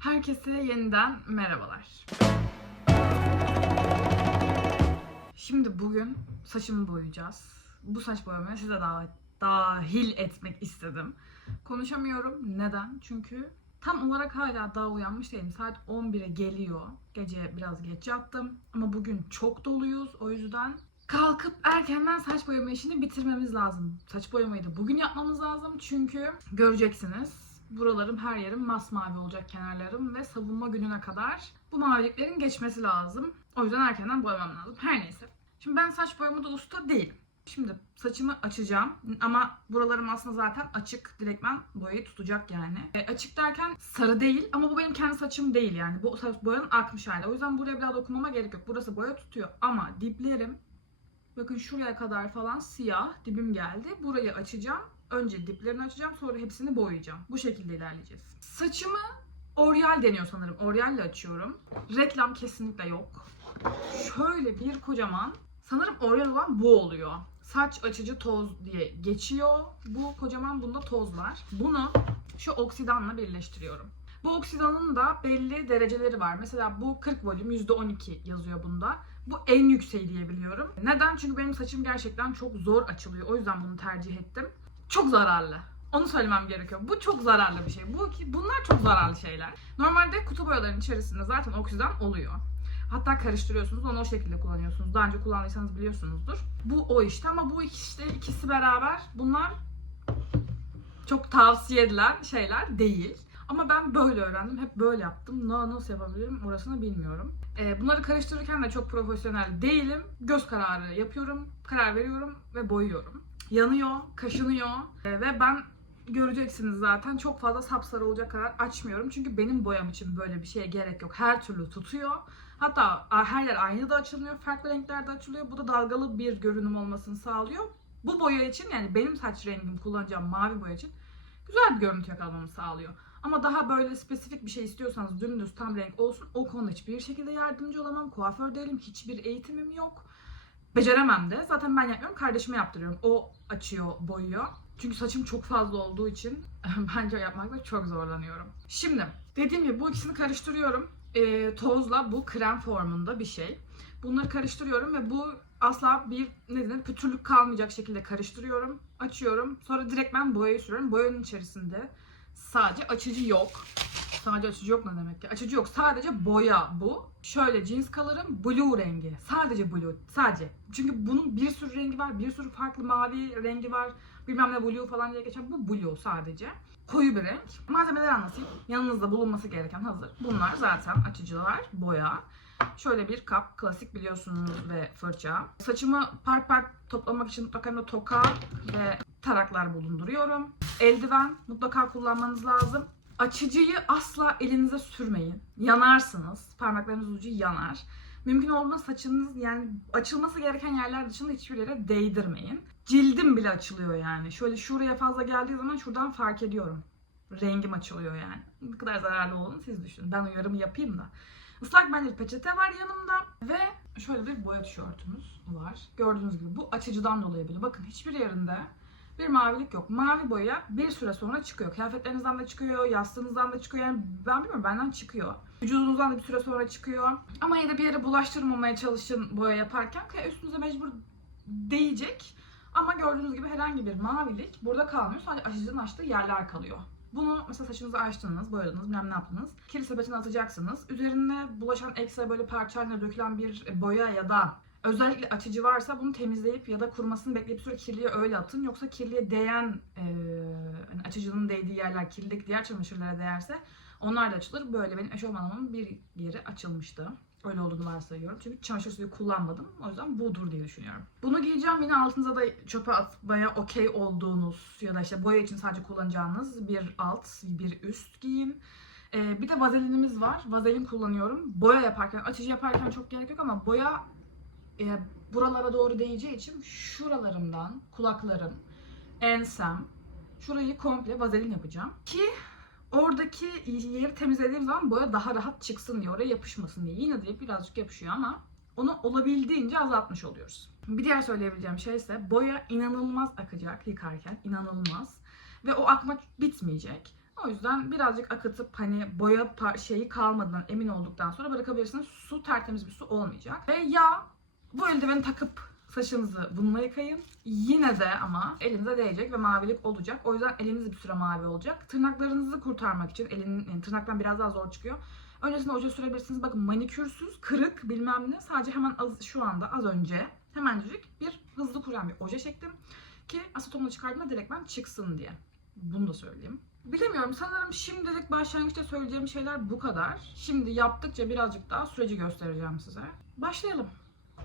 Herkese yeniden merhabalar. Şimdi bugün saçımı boyayacağız. Bu saç boyamaya size davet, dahil etmek istedim. Konuşamıyorum. Neden? Çünkü tam olarak hala daha uyanmış değilim. Saat 11'e geliyor. Gece biraz geç yattım. Ama bugün çok doluyuz. O yüzden kalkıp erkenden saç boyama işini bitirmemiz lazım. Saç boyamayı da bugün yapmamız lazım. Çünkü göreceksiniz buralarım her yerim masmavi olacak kenarlarım ve savunma gününe kadar bu maviliklerin geçmesi lazım. O yüzden erkenden boyamam lazım. Her neyse. Şimdi ben saç boyamada usta değilim. Şimdi saçımı açacağım ama buralarım aslında zaten açık. Direktmen boyayı tutacak yani. E, açık derken sarı değil ama bu benim kendi saçım değil yani. Bu saç boyanın akmış hali. O yüzden buraya bir daha dokunmama gerek yok. Burası boya tutuyor ama diplerim bakın şuraya kadar falan siyah dibim geldi. Burayı açacağım. Önce diplerini açacağım sonra hepsini boyayacağım. Bu şekilde ilerleyeceğiz. Saçımı Orial deniyor sanırım. Orial ile açıyorum. Reklam kesinlikle yok. Şöyle bir kocaman sanırım Orial olan bu oluyor. Saç açıcı toz diye geçiyor. Bu kocaman bunda toz var. Bunu şu oksidanla birleştiriyorum. Bu oksidanın da belli dereceleri var. Mesela bu 40 volüm %12 yazıyor bunda. Bu en yükseği diye biliyorum. Neden? Çünkü benim saçım gerçekten çok zor açılıyor. O yüzden bunu tercih ettim. Çok zararlı. Onu söylemem gerekiyor. Bu çok zararlı bir şey. Bu bunlar çok zararlı şeyler. Normalde kutu boyaların içerisinde zaten oksidan oluyor. Hatta karıştırıyorsunuz, onu o şekilde kullanıyorsunuz. Daha önce kullandıysanız biliyorsunuzdur. Bu o işte ama bu işte ikisi beraber bunlar çok tavsiye edilen şeyler değil. Ama ben böyle öğrendim. Hep böyle yaptım. Na- Nasıl yapabilirim orasını bilmiyorum. Ee, bunları karıştırırken de çok profesyonel değilim. Göz kararı yapıyorum, karar veriyorum ve boyuyorum. Yanıyor, kaşınıyor Ee, ve ben göreceksiniz zaten çok fazla sapsarı olacak kadar açmıyorum. Çünkü benim boyam için böyle bir şeye gerek yok. Her türlü tutuyor. Hatta her yer aynı da açılıyor, farklı renklerde açılıyor. Bu da dalgalı bir görünüm olmasını sağlıyor. Bu boya için yani benim saç rengim kullanacağım mavi boya için güzel bir görüntü yakalamamı sağlıyor. Ama daha böyle spesifik bir şey istiyorsanız dümdüz tam renk olsun o konuda hiçbir şekilde yardımcı olamam. Kuaför değilim, hiçbir eğitimim yok. Beceremem de. Zaten ben yapmıyorum, kardeşime yaptırıyorum. O açıyor, boyuyor. Çünkü saçım çok fazla olduğu için bence yapmakta çok zorlanıyorum. Şimdi dediğim gibi bu ikisini karıştırıyorum. Ee, tozla bu krem formunda bir şey. Bunları karıştırıyorum ve bu asla bir ne denir pütürlük kalmayacak şekilde karıştırıyorum. Açıyorum. Sonra direkt ben boyayı sürüyorum. Boyanın içerisinde sadece açıcı yok. Sadece açıcı yok ne demek ki? Açıcı yok. Sadece boya bu. Şöyle jeans color'ım blue rengi. Sadece blue. Sadece. Çünkü bunun bir sürü rengi var. Bir sürü farklı mavi rengi var. Bilmem ne blue falan diye geçen. Bu blue sadece. Koyu bir renk. Malzemeleri anlatayım. Yanınızda bulunması gereken hazır. Bunlar zaten açıcılar. Boya. Şöyle bir kap. Klasik biliyorsunuz ve fırça. Saçımı part part toplamak için mutlaka toka ve taraklar bulunduruyorum. Eldiven mutlaka kullanmanız lazım. Açıcıyı asla elinize sürmeyin. Yanarsınız. Parmaklarınız ucu yanar. Mümkün olduğunda saçınız yani açılması gereken yerler dışında hiçbir yere değdirmeyin. Cildim bile açılıyor yani. Şöyle şuraya fazla geldiği zaman şuradan fark ediyorum. Rengim açılıyor yani. Ne kadar zararlı olduğunu siz düşünün. Ben uyarımı yapayım da. Islak mendil peçete var yanımda ve şöyle bir boya tişörtümüz var. Gördüğünüz gibi bu açıcıdan dolayı bile. Bakın hiçbir yerinde bir mavilik yok. Mavi boya bir süre sonra çıkıyor. Kıyafetlerinizden de çıkıyor, yastığınızdan da çıkıyor. Yani ben bilmiyorum benden çıkıyor. Vücudunuzdan da bir süre sonra çıkıyor. Ama yine bir yere bulaştırmamaya çalışın boya yaparken. Üstünüze mecbur değecek. Ama gördüğünüz gibi herhangi bir mavilik burada kalmıyor. Sadece açıcının açtığı yerler kalıyor. Bunu mesela saçınızı açtınız, boyadınız, bilmem ne yaptınız. Kil sepetine atacaksınız. Üzerine bulaşan ekstra böyle parça haline dökülen bir boya ya da özellikle açıcı varsa bunu temizleyip ya da kurumasını bekleyip süre kirliye öyle atın. Yoksa kirliye değen e, açıcının değdiği yerler kirlilik diğer çamaşırlara değerse onlar da açılır. Böyle benim eşofmanımın bir yeri açılmıştı. Öyle olduğunu varsayıyorum. Çünkü çamaşır suyu kullanmadım. O yüzden budur diye düşünüyorum. Bunu giyeceğim. Yine altınıza da çöpe atmaya okey olduğunuz ya da işte boya için sadece kullanacağınız bir alt, bir üst giyin. Ee, bir de vazelinimiz var. Vazelin kullanıyorum. Boya yaparken, açıcı yaparken çok gerek yok ama boya e, buralara doğru değeceği için şuralarımdan, kulaklarım, ensem, şurayı komple vazelin yapacağım. Ki oradaki yeri temizlediğim zaman boya daha rahat çıksın diye, oraya yapışmasın diye. Yine de birazcık yapışıyor ama onu olabildiğince azaltmış oluyoruz. Bir diğer söyleyebileceğim şey ise boya inanılmaz akacak yıkarken, inanılmaz. Ve o akma bitmeyecek. O yüzden birazcık akıtıp hani boya şeyi kalmadığından emin olduktan sonra bırakabilirsiniz. Su tertemiz bir su olmayacak. Ve ya bu eldiveni takıp saçınızı bununla yıkayın. Yine de ama elinize değecek ve mavilik olacak. O yüzden eliniz bir süre mavi olacak. Tırnaklarınızı kurtarmak için elin yani tırnaktan biraz daha zor çıkıyor. Öncesinde oje sürebilirsiniz. Bakın manikürsüz, kırık bilmem ne. Sadece hemen az, şu anda az önce hemencik bir hızlı kuruyan bir oje çektim. Ki asetonla çıkardığımda direktmen çıksın diye. Bunu da söyleyeyim. Bilemiyorum sanırım şimdilik başlangıçta söyleyeceğim şeyler bu kadar. Şimdi yaptıkça birazcık daha süreci göstereceğim size. Başlayalım.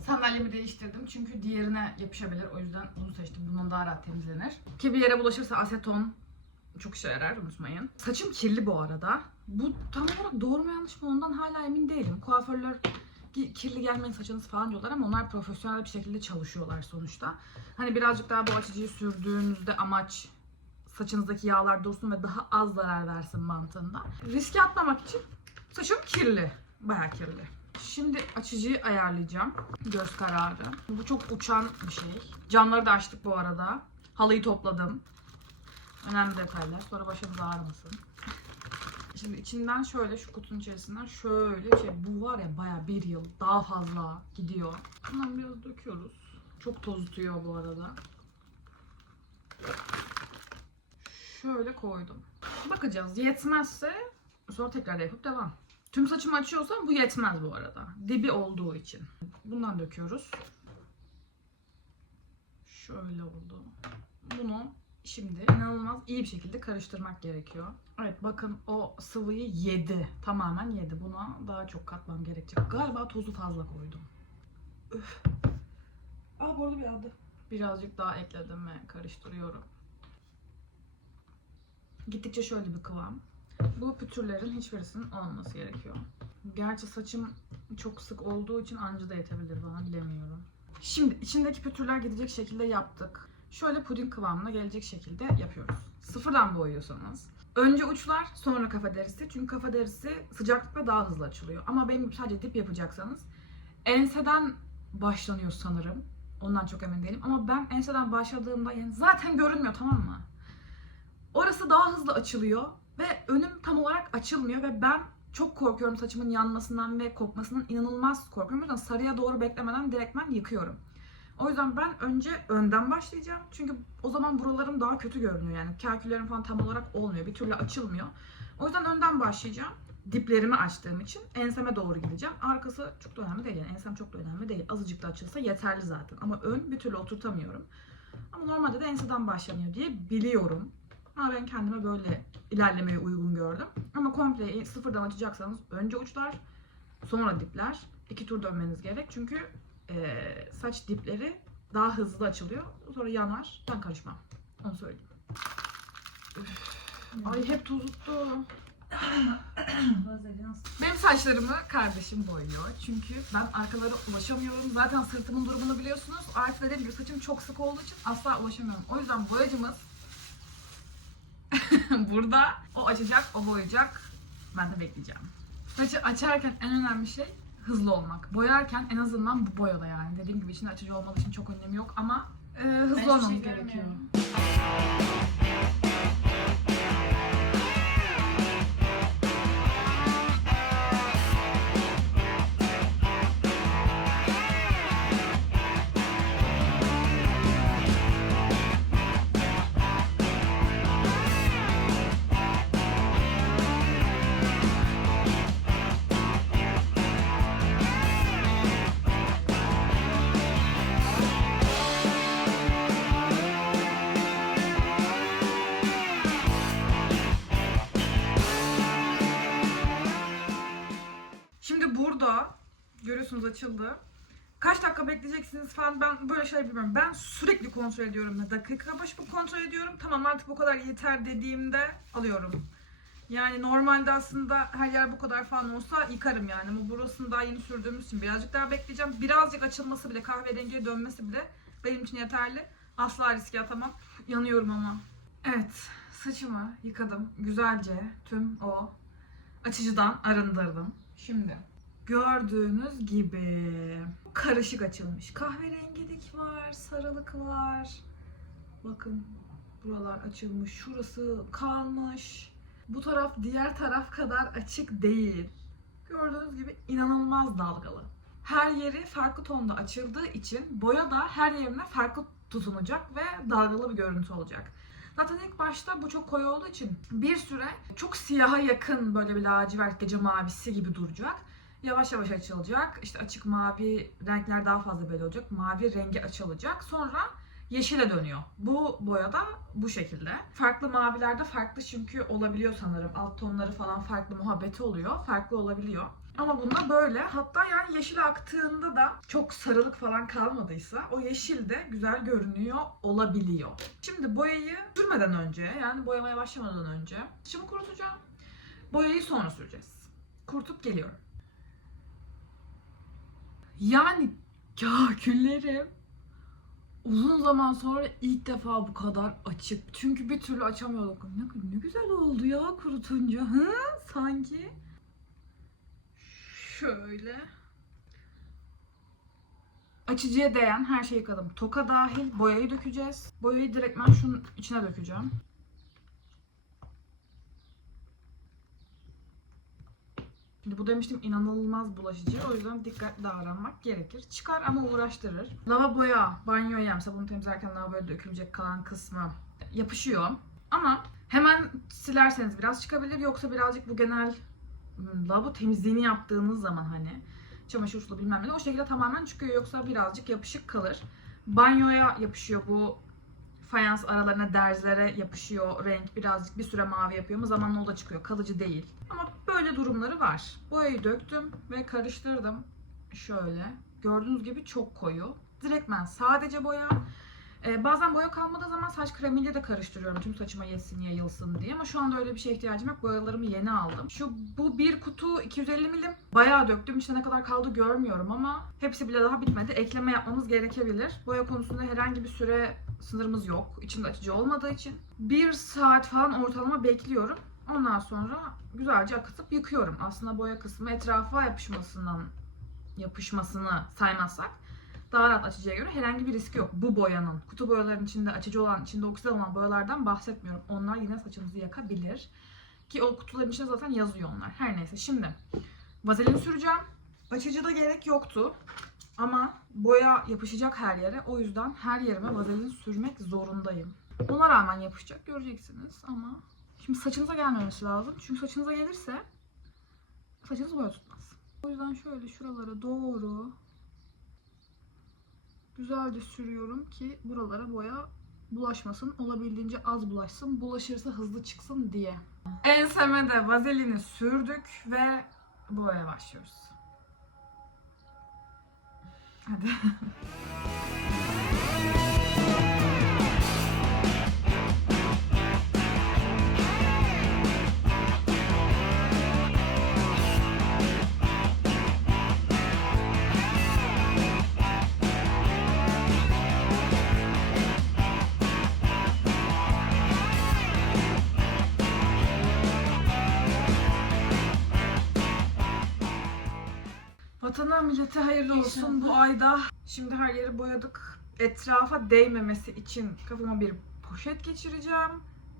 Sandalyemi değiştirdim çünkü diğerine yapışabilir. O yüzden bunu seçtim. Bundan daha rahat temizlenir. Ki bir yere bulaşırsa aseton çok işe yarar unutmayın. Saçım kirli bu arada. Bu tam olarak doğru mu yanlış mı ondan hala emin değilim. Kuaförler ki- kirli gelmeyin saçınız falan diyorlar ama onlar profesyonel bir şekilde çalışıyorlar sonuçta. Hani birazcık daha bu açıcıyı sürdüğünüzde amaç saçınızdaki yağlar dursun ve daha az zarar versin mantığında. Riske atmamak için saçım kirli. Bayağı kirli. Şimdi açıcıyı ayarlayacağım. Göz kararı. Bu çok uçan bir şey. Camları da açtık bu arada. Halıyı topladım. Önemli detaylar. Sonra başınız ağrımasın. Şimdi içinden şöyle şu kutunun içerisinden şöyle şey. Bu var ya baya bir yıl daha fazla gidiyor. Bundan biraz döküyoruz. Çok toz tutuyor bu arada. Şöyle koydum. Bakacağız. Yetmezse sonra tekrar yapıp devam. Tüm saçımı açıyorsam bu yetmez bu arada. Dibi olduğu için. Bundan döküyoruz. Şöyle oldu. Bunu şimdi inanılmaz iyi bir şekilde karıştırmak gerekiyor. Evet bakın o sıvıyı yedi. Tamamen yedi. Buna daha çok katmam gerekecek. Galiba tozu fazla koydum. Üf. Aa bu arada bir aldı. Birazcık daha ekledim ve karıştırıyorum. Gittikçe şöyle bir kıvam. Bu pütürlerin hiçbirisinin olmaması gerekiyor. Gerçi saçım çok sık olduğu için anca da yetebilir bana bilemiyorum. Şimdi içindeki pütürler gidecek şekilde yaptık. Şöyle puding kıvamına gelecek şekilde yapıyoruz. Sıfırdan boyuyorsanız. Önce uçlar sonra kafa derisi. Çünkü kafa derisi sıcaklıkla daha hızlı açılıyor. Ama benim sadece dip yapacaksanız enseden başlanıyor sanırım. Ondan çok emin değilim. Ama ben enseden başladığımda yani zaten görünmüyor tamam mı? Orası daha hızlı açılıyor ve önüm tam olarak açılmıyor ve ben çok korkuyorum saçımın yanmasından ve kokmasından inanılmaz korkuyorum. O yüzden sarıya doğru beklemeden direktmen yıkıyorum. O yüzden ben önce önden başlayacağım. Çünkü o zaman buralarım daha kötü görünüyor yani. Kalküllerim falan tam olarak olmuyor. Bir türlü açılmıyor. O yüzden önden başlayacağım. Diplerimi açtığım için enseme doğru gideceğim. Arkası çok da önemli değil yani. Ensem çok da önemli değil. Azıcık da açılsa yeterli zaten. Ama ön bir türlü oturtamıyorum. Ama normalde de enseden başlanıyor diye biliyorum. Ama ben kendime böyle ilerlemeyi uygun gördüm. Ama komple sıfırdan açacaksanız önce uçlar, sonra dipler. iki tur dönmeniz gerek. Çünkü eee, saç dipleri daha hızlı açılıyor. Sonra yanar. Ben karışmam. Onu söyleyeyim. Üf. Ay hep tozuttu. Benim saçlarımı kardeşim boyuyor. Çünkü ben arkalara ulaşamıyorum. Zaten sırtımın durumunu biliyorsunuz. Artı dediğim gibi saçım çok sık olduğu için asla ulaşamıyorum. O yüzden boyacımız burada. O açacak, o boyayacak. Ben de bekleyeceğim. Saçı açarken en önemli şey hızlı olmak. Boyarken en azından bu boyada yani. Dediğim gibi içinde açıcı olmadığı için çok önemi yok ama e, hızlı olmamız şey gerekiyor. Görüyorsunuz açıldı. Kaç dakika bekleyeceksiniz falan ben böyle şey bilmiyorum. Ben sürekli kontrol ediyorum. Dakika başı bu kontrol ediyorum. Tamam artık bu kadar yeter dediğimde alıyorum. Yani normalde aslında her yer bu kadar falan olsa yıkarım yani. Ama burasını daha yeni sürdüğümüz için birazcık daha bekleyeceğim. Birazcık açılması bile kahverengiye dönmesi bile benim için yeterli. Asla riske atamam. Yanıyorum ama. Evet saçımı yıkadım. Güzelce tüm o açıcıdan arındırdım. Şimdi gördüğünüz gibi karışık açılmış. Kahverengilik var, sarılık var. Bakın buralar açılmış. Şurası kalmış. Bu taraf diğer taraf kadar açık değil. Gördüğünüz gibi inanılmaz dalgalı. Her yeri farklı tonda açıldığı için boya da her yerine farklı tutunacak ve dalgalı bir görüntü olacak. Zaten ilk başta bu çok koyu olduğu için bir süre çok siyaha yakın böyle bir lacivert gece mavisi gibi duracak. Yavaş yavaş açılacak. İşte açık mavi renkler daha fazla belli olacak. Mavi rengi açılacak. Sonra yeşile dönüyor. Bu boyada bu şekilde. Farklı mavilerde farklı çünkü olabiliyor sanırım. Alt tonları falan farklı muhabbeti oluyor. Farklı olabiliyor. Ama bunda böyle. Hatta yani yeşil aktığında da çok sarılık falan kalmadıysa o yeşil de güzel görünüyor olabiliyor. Şimdi boyayı sürmeden önce yani boyamaya başlamadan önce şimdi kurutacağım. Boyayı sonra süreceğiz. Kurutup geliyorum. Yani kahküllerim uzun zaman sonra ilk defa bu kadar açık. Çünkü bir türlü açamıyorduk. Ne, ne güzel oldu ya kurutunca. Hı? Sanki. Şöyle. Açıcıya değen her şeyi yıkadım. Toka dahil boyayı dökeceğiz. Boyayı direktmen şunun içine dökeceğim. Şimdi bu demiştim inanılmaz bulaşıcı. O yüzden dikkatli davranmak gerekir. Çıkar ama uğraştırır. Lavaboya, banyoya mesela bunu temizlerken lavaboya dökülecek kalan kısmı yapışıyor. Ama hemen silerseniz biraz çıkabilir. Yoksa birazcık bu genel hmm, lavabo temizliğini yaptığınız zaman hani çamaşır sulu bilmem ne o şekilde tamamen çıkıyor. Yoksa birazcık yapışık kalır. Banyoya yapışıyor bu fayans aralarına derzlere yapışıyor renk birazcık bir süre mavi yapıyor ama zamanla o da çıkıyor kalıcı değil. Ama böyle durumları var. Boyayı döktüm ve karıştırdım. Şöyle. Gördüğünüz gibi çok koyu. Direktmen sadece boya. Ee, bazen boya kalmadığı zaman saç kremiyle de karıştırıyorum tüm saçıma yesin yayılsın diye ama şu anda öyle bir şeye ihtiyacım yok. Boyalarımı yeni aldım. Şu bu bir kutu 250 milim. Bayağı döktüm. İşte ne kadar kaldı görmüyorum ama hepsi bile daha bitmedi. Ekleme yapmamız gerekebilir. Boya konusunda herhangi bir süre sınırımız yok. İçinde açıcı olmadığı için. Bir saat falan ortalama bekliyorum. Ondan sonra güzelce akıtıp yıkıyorum. Aslında boya kısmı etrafa yapışmasından yapışmasını saymazsak daha rahat açıcıya göre herhangi bir riski yok. Bu boyanın, kutu boyaların içinde açıcı olan, içinde oksit olan boyalardan bahsetmiyorum. Onlar yine saçınızı yakabilir. Ki o kutuların içinde zaten yazıyor onlar. Her neyse şimdi vazelin süreceğim. Açıcı da gerek yoktu. Ama boya yapışacak her yere. O yüzden her yerime vazelin sürmek zorundayım. Ona rağmen yapışacak göreceksiniz ama şimdi saçınıza gelmemesi lazım. Çünkü saçınıza gelirse saçınız boya tutmaz. O yüzden şöyle şuralara doğru güzelce sürüyorum ki buralara boya bulaşmasın. Olabildiğince az bulaşsın. Bulaşırsa hızlı çıksın diye. Enseme de vazelini sürdük ve boyaya başlıyoruz. Hadi. Vatana millete hayırlı olsun bu ayda. Şimdi her yeri boyadık. Etrafa değmemesi için kafama bir poşet geçireceğim.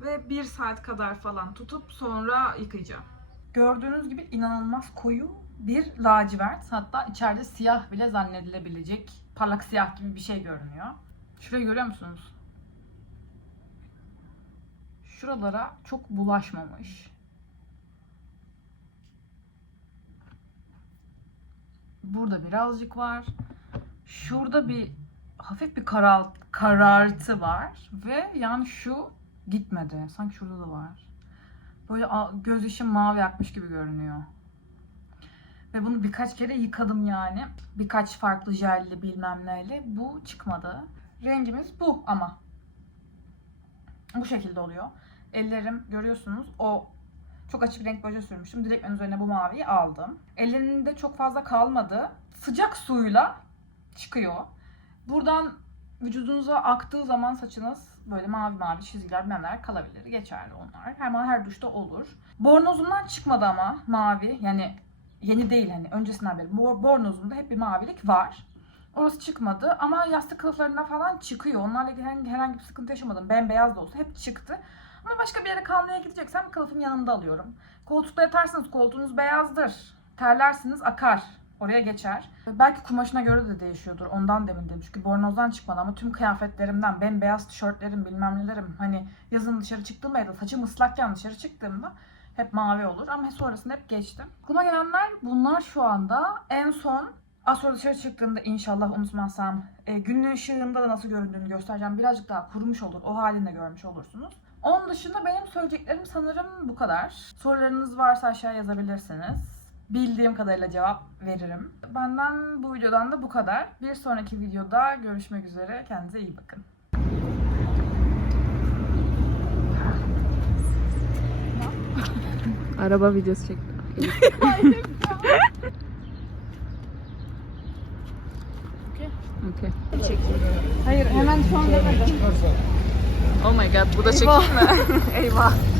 Ve bir saat kadar falan tutup sonra yıkayacağım. Gördüğünüz gibi inanılmaz koyu bir lacivert. Hatta içeride siyah bile zannedilebilecek parlak siyah gibi bir şey görünüyor. Şurayı görüyor musunuz? Şuralara çok bulaşmamış. Burada birazcık var. Şurada bir hafif bir karal, karartı var ve yani şu gitmedi. Sanki şurada da var. Böyle göz işim mavi yakmış gibi görünüyor. Ve bunu birkaç kere yıkadım yani. Birkaç farklı jelle bilmem neyle. Bu çıkmadı. Rengimiz bu ama. Bu şekilde oluyor. Ellerim görüyorsunuz o çok açık renk boya sürmüştüm. Direkt ön üzerine bu maviyi aldım. Ellerinde çok fazla kalmadı. Sıcak suyla çıkıyor. Buradan vücudunuza aktığı zaman saçınız böyle mavi mavi çizgiler bilmem neler kalabilir. Geçerli onlar. Hemen her duşta olur. Bornozumdan çıkmadı ama mavi. Yani yeni değil hani öncesinden beri. Bor- Bornozumda hep bir mavilik var. Orası çıkmadı ama yastık kılıflarına falan çıkıyor. Onlarla herhangi, herhangi bir sıkıntı yaşamadım. Bembeyaz da olsa hep çıktı. Ama başka bir yere kalmaya gideceksem kılıfımı yanımda alıyorum. Koltukta yatarsınız koltuğunuz beyazdır. Terlersiniz akar. Oraya geçer. Belki kumaşına göre de değişiyordur. Ondan demin dedim. Çünkü bornozdan çıkmadı ama tüm kıyafetlerimden, bembeyaz tişörtlerim, bilmem nelerim. Hani yazın dışarı çıktığımda ya da saçım ıslakken dışarı çıktığımda hep mavi olur. Ama sonrasında hep geçtim. Aklıma gelenler bunlar şu anda. En son az sonra dışarı çıktığımda inşallah unutmazsam e, günün ışığında da nasıl göründüğünü göstereceğim. Birazcık daha kurumuş olur. O halini de görmüş olursunuz. Onun dışında benim söyleyeceklerim sanırım bu kadar. Sorularınız varsa aşağı yazabilirsiniz. Bildiğim kadarıyla cevap veririm. Benden bu videodan da bu kadar. Bir sonraki videoda görüşmek üzere. Kendinize iyi bakın. Araba videosu çek. Okay. Hayır hemen şu an Oh my god bu da çekeyim mi? Eyvah.